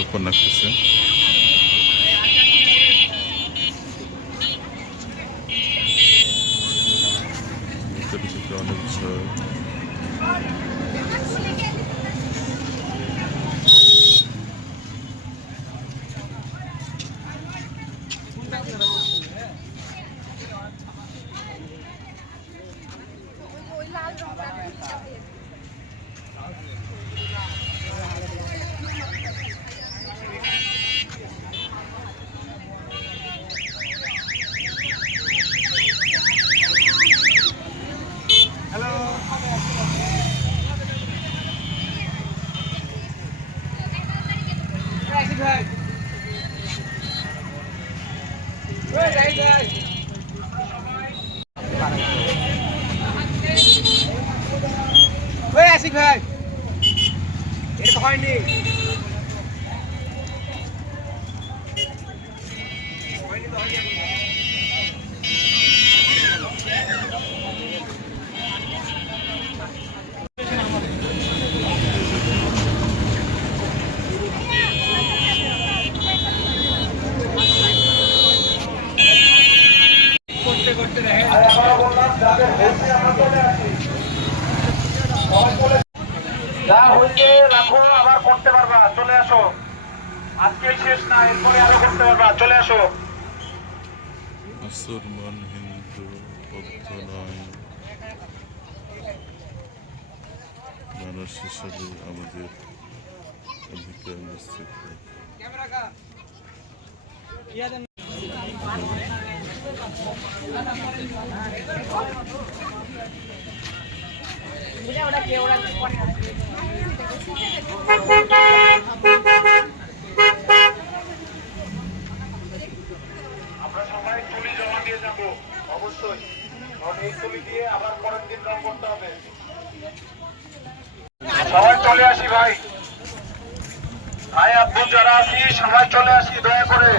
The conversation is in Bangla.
মালপোয়া নাচতেছে। অনেক ঝড়। আশিক ভাই এটা তো হয়নি। যা হয়েছে রাখো, আবার করতে পারবা, চলে আসো। আজকেই শেষ না, এরপরে আরো করতে পারবা, চলে আসো। মুসলমান হিন্দু বৌদ্ধ নয়, মানুষ হিসাবে আমাদের অধিকার নিশ্চিত। আমরা সবাই তুলি জমা দিয়ে যাবো অবশ্যই, কারণ এই তুলি দিয়ে আবার পরের দিন রং করতে হবে। সবাই চলে আসি ভাই, ভাই আব্বু যারা আছি সবাই চলে আসি দয়া করে।